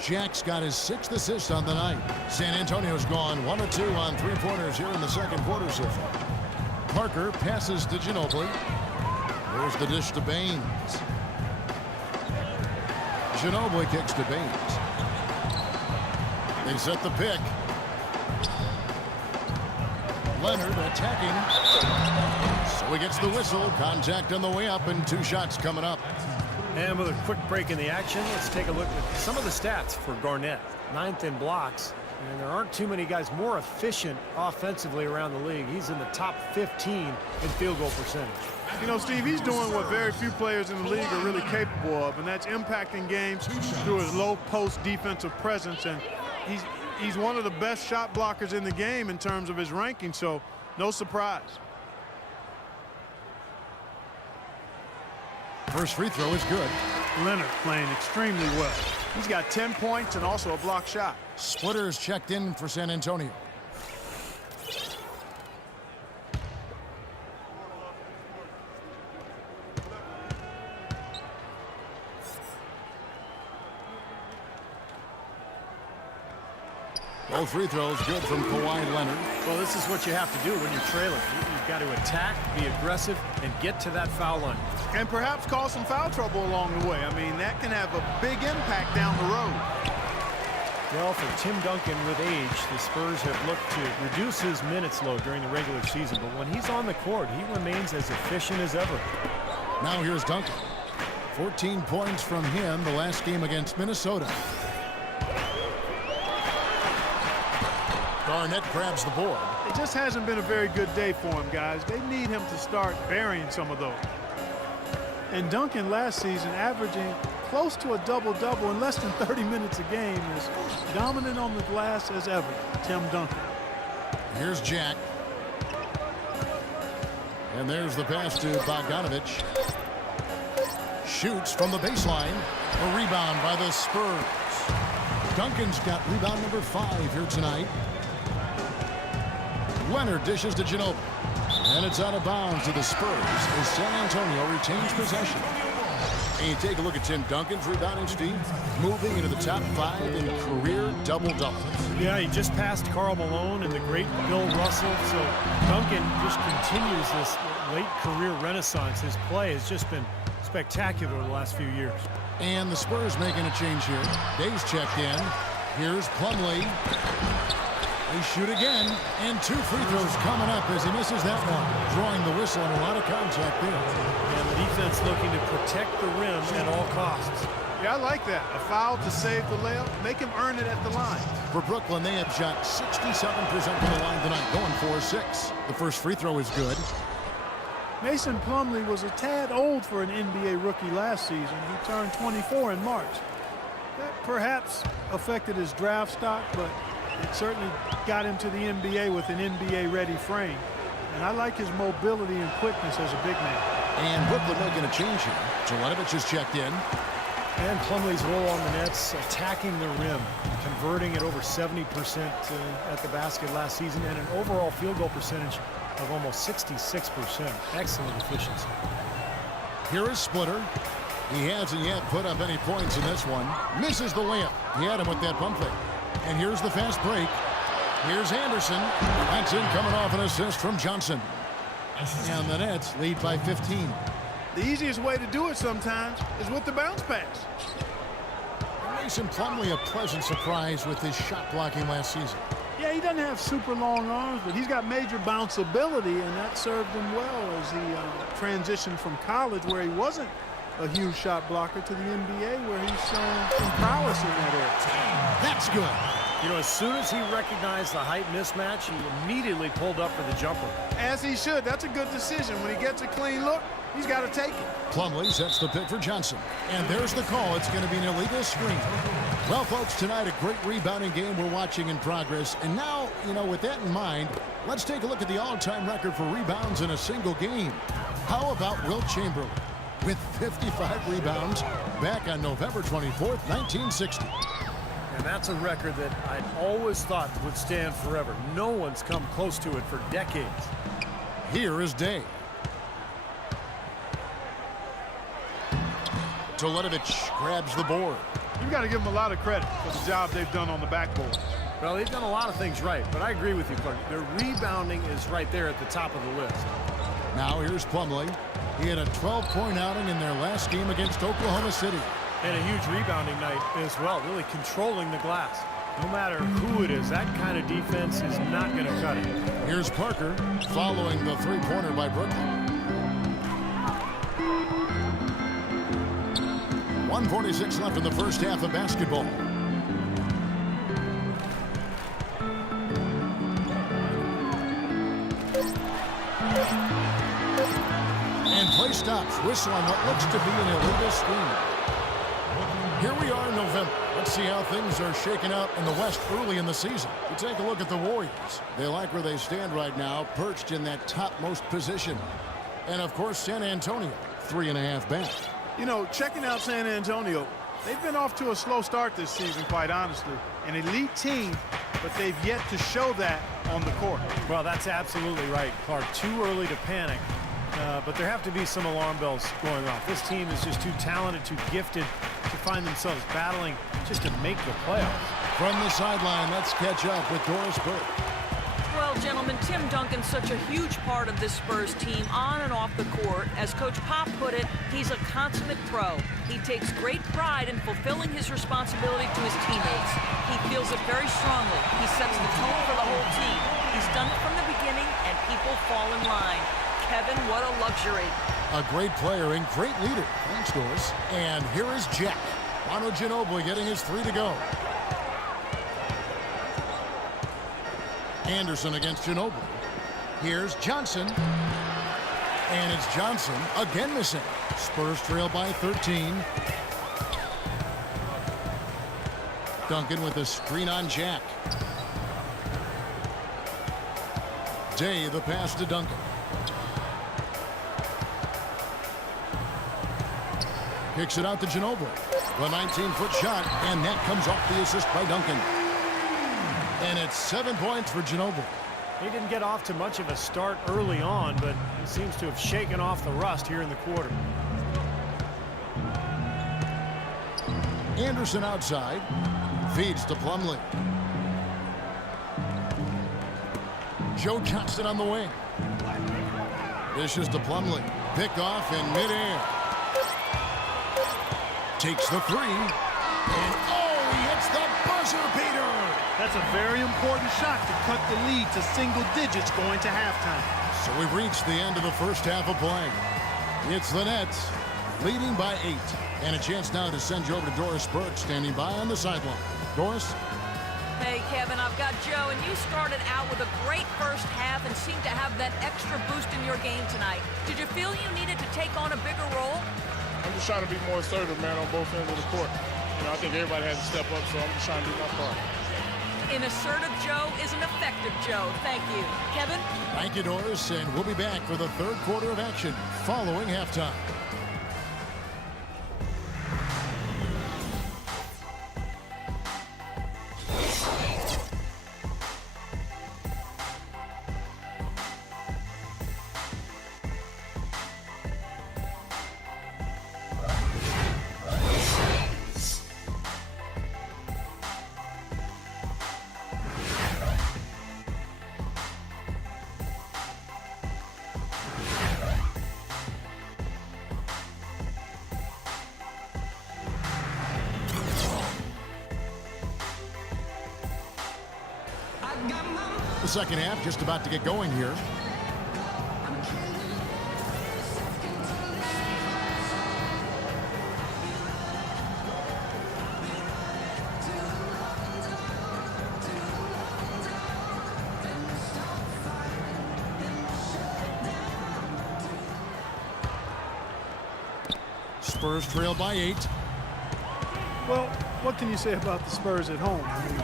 Jack's got his 6th assist on the night. San Antonio's gone 1 of 2 on 3-pointers here in the second quarter so far. Parker passes to Ginobili. There's the dish to Baines. Ginobili kicks to Baines. They set the pick. Leonard attacking. So he gets the whistle. Contact on the way up and 2 shots coming up. And with a quick break in the action, let's take a look at some of the stats for Garnett. 9th in blocks. And there aren't too many guys more efficient offensively around the league. He's in the top 15 in field goal percentage. You know, Steve, he's doing what very few players in the league are really capable of, and that's impacting games through his low post defensive presence. And he's one of the best shot blockers in the game in terms of his ranking, so no surprise. First free throw is good. Leonard playing extremely well. He's got 10 points and also a block shot. Splitter is checked in for San Antonio. Both free throws good from Kawhi Leonard. Well, this is what you have to do when you're trailing. You've got to attack, be aggressive, and get to that foul line. And perhaps cause some foul trouble along the way. I mean, that can have a big impact down the road. Well, for Tim Duncan with age, the Spurs have looked to reduce his minutes load during the regular season. But when he's on the court, he remains as efficient as ever. Now here's Duncan. 14 points from him the last game against Minnesota. Garnett grabs the board. It just hasn't been a very good day for him, guys. They need him to start burying some of those. And Duncan last season averaging close to a double-double in less than 30 minutes a game, is dominant on the glass as ever. Tim Duncan. Here's Jack. And there's the pass to Bogdanovich. Shoots from the baseline. A rebound by the Spurs. Duncan's got rebound number 5 here tonight. Leonard dishes to Ginobili. And it's out of bounds to the Spurs as San Antonio retains possession. And you take a look at Tim Duncan's rebounding, Steve, moving into the top 5 in career double-doubles. Yeah, he just passed Karl Malone and the great Bill Russell. So Duncan just continues this late career renaissance. His play has just been spectacular the last few years. And the Spurs making a change here. Days checked in. Here's Plumlee. They shoot again, and 2 free throws coming up as he misses that one. Drawing the whistle and a lot of contact there. And the defense looking to protect the rim at all costs. Yeah, I like that. A foul to save the layup. Make him earn it at the line. For Brooklyn, they have shot 67% from the line tonight, going 4-6. The first free throw is good. Mason Plumlee was a tad old for an NBA rookie last season. He turned 24 in March. That perhaps affected his draft stock, but it certainly got him to the NBA with an NBA-ready frame. And I like his mobility and quickness as a big man. And Brooklyn making a change here. Jelinovich is checked in. And Plumlee's role on the Nets, attacking the rim, converting at over 70% at the basket last season, and an overall field goal percentage of almost 66%. Excellent efficiency. Here is Splitter. He hasn't yet put up any points in this one. Misses the layup. He had him with that pump fake. And here's the fast break. Here's Anderson. That's in, coming off an assist from Johnson. And the Nets lead by 15. The easiest way to do it sometimes is with the bounce pass. Mason Plumlee, a pleasant surprise with his shot blocking last season. Yeah, he doesn't have super long arms, but he's got major bounce ability, and that served him well as he transitioned from college, where he wasn't a huge shot blocker, to the NBA, where he's shown some prowess in that area. That's good. You know, as soon as he recognized the height mismatch, he immediately pulled up for the jumper. As he should. That's a good decision. When he gets a clean look, he's got to take it. Plumlee sets the pick for Johnson. And there's the call. It's going to be an illegal screen. Well, folks, tonight a great rebounding game we're watching in progress. And now, you know, with that in mind, let's take a look at the all-time record for rebounds in a single game. How about Wilt Chamberlain with 55 rebounds back on November 24th, 1960. And that's a record that I'd always thought would stand forever. No one's come close to it for decades. Here is Day. Jelinovich grabs the board. You've got to give them a lot of credit for the job they've done on the backboard. Well, they've done a lot of things right, but I agree with you, Clark. Their rebounding is right there at the top of the list. Now here's Plumlee. He had a 12-point outing in their last game against Oklahoma City. And a huge rebounding night as well, really controlling the glass. No matter who it is, that kind of defense is not going to cut it. Here's Parker following the three-pointer by Brooklyn. 1:46 left in the first half of basketball. And play stops. Whistle on what looks to be an illegal screen. Here we are in November. Let's see how things are shaking out in the West early in the season. We take a look at the Warriors. They like where they stand right now, perched in that topmost position. And, of course, San Antonio, 3.5 back. You know, checking out San Antonio, they've been off to a slow start this season, quite honestly. An elite team, but they've yet to show that on the court. Well, that's absolutely right, Clark. Too early to panic. But there have to be some alarm bells going off. This team is just too talented, too gifted to find themselves battling just to make the playoffs. From the sideline, let's catch up with Doris Burke. Well, gentlemen, Tim Duncan's such a huge part of this Spurs team on and off the court. As Coach Pop put it, he's a consummate pro. He takes great pride in fulfilling his responsibility to his teammates. He feels it very strongly. He sets the tone for the whole team. He's done it from the beginning, and people fall in line. Kevin, what a luxury. A great player and great leader. Thanks, Doris. And here is Jack. Manu Ginobili getting his 3 to go. Anderson against Ginobili. Here's Johnson. And it's Johnson again missing. Spurs trail by 13. Duncan with a screen on Jack. Day the pass to Duncan. Kicks it out to Ginobili. The 19-foot shot, and that comes off the assist by Duncan. And it's 7 points for Ginobili. He didn't get off to much of a start early on, but he seems to have shaken off the rust here in the quarter. Anderson outside. Feeds to Plumlee. Joe Johnson on the wing. Dishes to Plumlee. Pick off in midair. Takes the 3. And oh, he hits the buzzer beater. That's a very important shot to cut the lead to single digits going to halftime. So we've reached the end of the first half of play. It's the Nets leading by 8. And a chance now to send you over to Doris Burke standing by on the sideline. Doris? Hey, Kevin, I've got Joe, and you started out with a great first half and seemed to have that extra boost in your game tonight. Did you feel you needed to take on a bigger role? I'm just trying to be more assertive, man, on both ends of the court. You know, I think everybody has to step up, so I'm just trying to do my part. An assertive Joe is an effective Joe. Thank you. Kevin? Thank you, Doris, and we'll be back for the third quarter of action following halftime. The second half just about to get going here. Spurs trail by 8. Well, what can you say about the Spurs at home? I mean,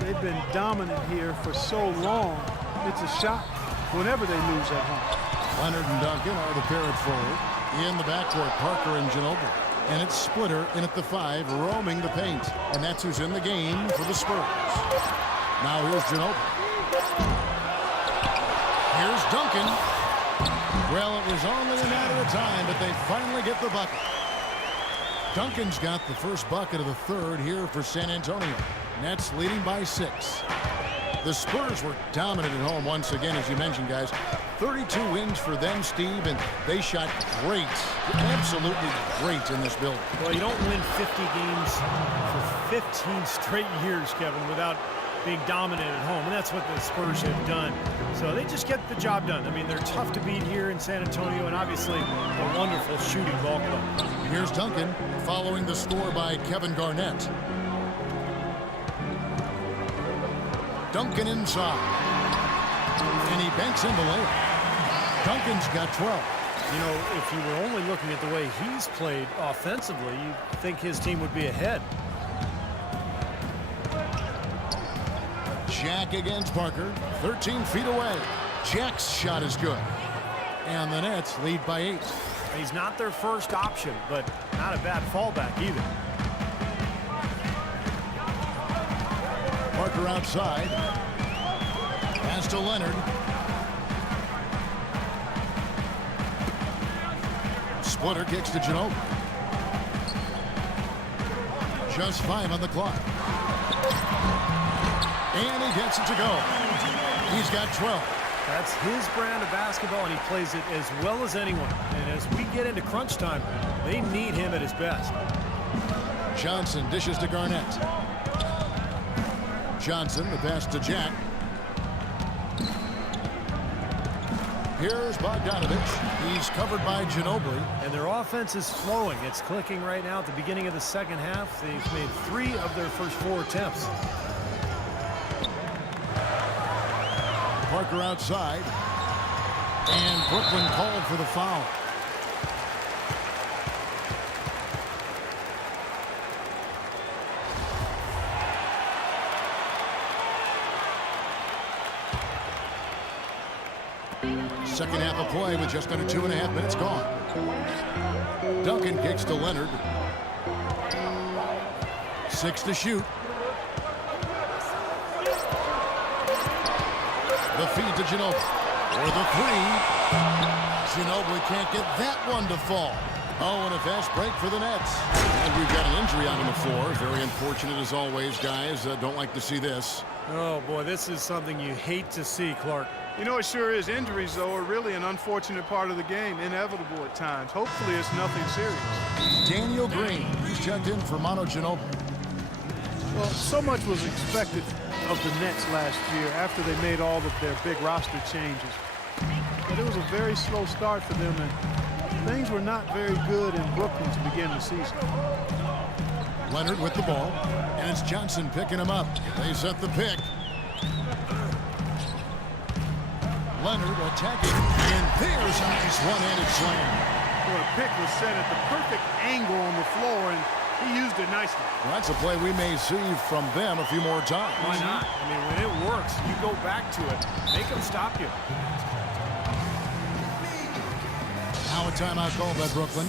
they've been dominant here for so long. It's a shock whenever they lose at home. Leonard and Duncan are the pair at forward. In the backcourt, Parker and Ginobili. And it's Splitter in at the 5, roaming the paint. And that's who's in the game for the Spurs. Now here's Ginobili. Here's Duncan. Well, it was only a matter of time, but they finally get the bucket. Duncan's got the first bucket of the third here for San Antonio. Nets leading by 6. The Spurs were dominant at home once again, as you mentioned, guys. 32 wins for them, Steve, and they shot great, absolutely great in this building. Well, you don't win 50 games for 15 straight years, Kevin, without being dominant at home, and that's what the Spurs have done. So they just get the job done. I mean, they're tough to beat here in San Antonio, and obviously a wonderful shooting ball club. Here's Duncan following the score by Kevin Garnett. Duncan inside, and he banks in the layup. Duncan's got 12. You know, if you were only looking at the way he's played offensively, you'd think his team would be ahead. Jack against Parker, 13 feet away. Jack's shot is good, and the Nets lead by 8. He's not their first option, but not a bad fallback either. Parker outside. Pass to Leonard. Splitter kicks to Ginobili. Just 5 on the clock. And he gets it to go. He's got 12. That's his brand of basketball, and he plays it as well as anyone. And as we get into crunch time, they need him at his best. Johnson dishes to Garnett. Johnson, the pass to Jack. Here's Bogdanovich. He's covered by Ginobili. And their offense is flowing. It's clicking right now at the beginning of the second half. They've made 3 of their first 4 attempts. Parker outside. And Brooklyn called for the foul. Second half of play with just under 2.5 minutes gone. Duncan kicks to Leonard. 6 to shoot. The feed to Ginobili. For the 3. Ginobili can't get that one to fall. Oh, and a fast break for the Nets. And we've got an injury on the floor. Very unfortunate as always, guys. Don't like to see this. Oh, boy, this is something you hate to see, Clark. You know, it sure is. Injuries, though, are really an unfortunate part of the game, inevitable at times. Hopefully it's nothing serious. Daniel Green, he's checked in for Manu Ginobili. Well, so much was expected of the Nets last year after they made all of their big roster changes. But it was a very slow start for them, and things were not very good in Brooklyn to begin the season. Leonard with the ball, and it's Johnson picking him up. They set the pick. Leonard attacking, and there's a nice one-handed slam. Well, the pick was set at the perfect angle on the floor, and he used it nicely. Well, that's a play we may see from them a few more times. Why not? I mean, when it works, you go back to it. Make them stop you. Now a timeout call by Brooklyn.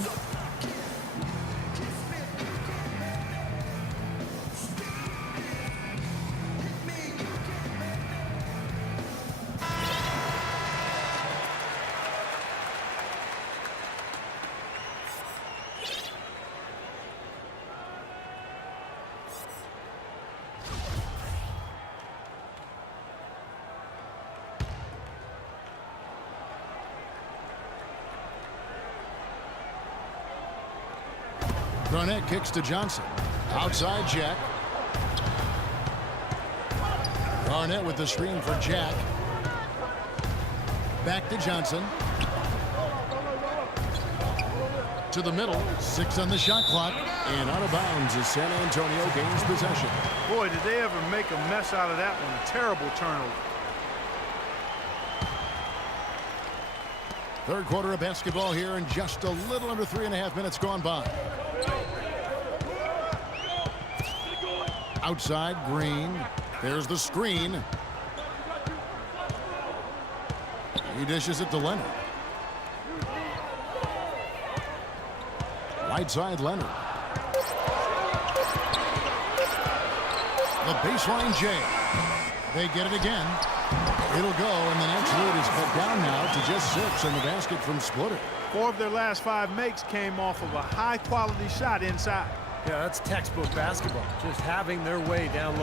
Garnett kicks to Johnson. Outside Jack. Garnett with the screen for Jack. Back to Johnson. To the middle. 6 on the shot clock. And out of bounds as San Antonio gains possession. Boy, did they ever make a mess out of that one. A terrible turnover. Third quarter of basketball here, and just a little under 3.5 minutes gone by. Outside, Green. There's the screen. He dishes it to Leonard. Right side, Leonard. The baseline J. They get it again. It'll go, and the Nets lead is cut down now to just 6 in the basket from Splitter. 4 of their last 5 makes came off of a high-quality shot inside. Yeah, that's textbook basketball. Just having their way down low.